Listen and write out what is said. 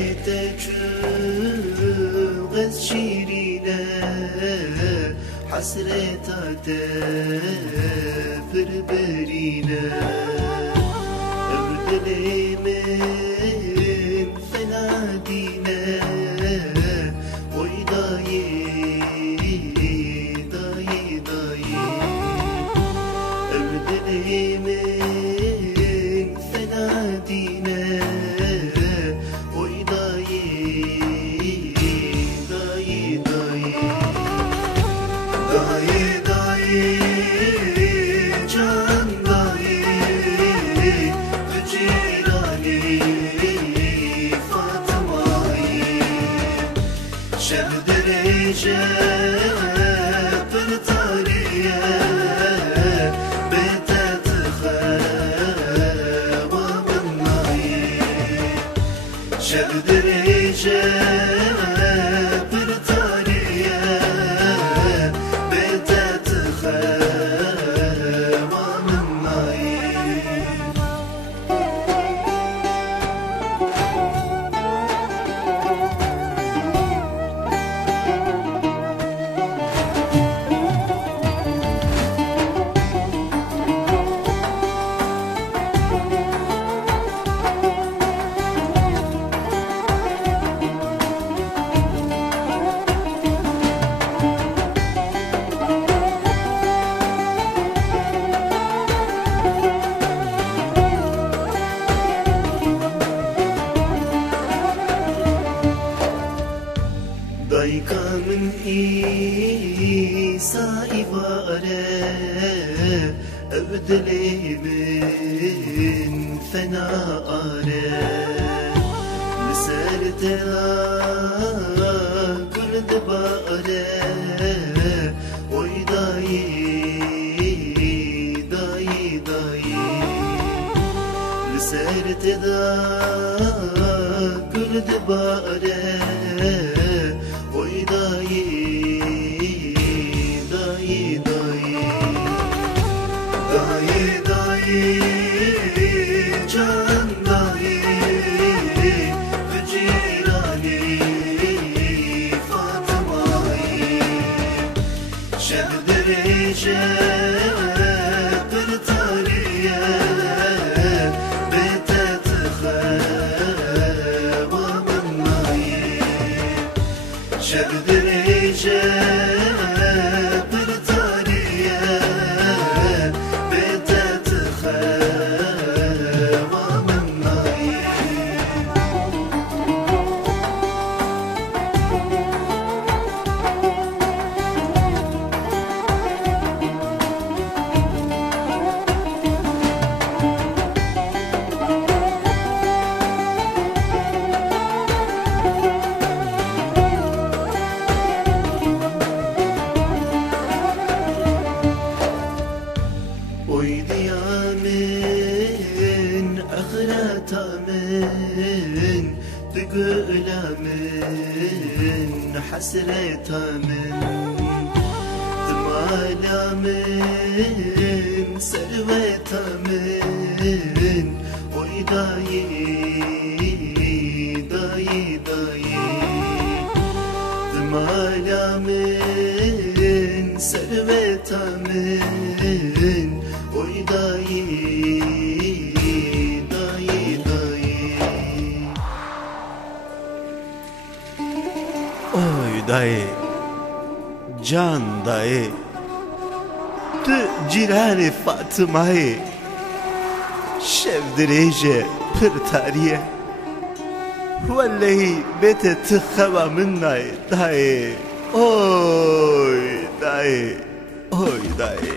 بيتك غز شيرينة حسرتها بربرينة أبدلي من فنادينة ويداي داي داي أبدلي من فنادينة ويداي داي داي داي داي جان داي بجيراني فاطماي شب دريجة برطانية بتتخوى مناي شب دريجة دايكا من إيسا إبارة أبدلي من فناء لسالت قلد بارة ويداي داي داي لسالت قلد بارة ويداي داي داي داي داي جان داي بجيراني فاطماي شب دريجة برطانية بتتخوى مناي شب دريجة برطانية بتتخوى مناي ويديا من أخرتها من تقولها من حسرتها من ثمالها من سلوتها من ويداي داي داي ثمالها من سلوتها من ويداي داي داي اوي داي جان داي تو جيراني فاطماي شب دريجة برطانية والله بيت تخوى مناي داي اوي داي اوي داي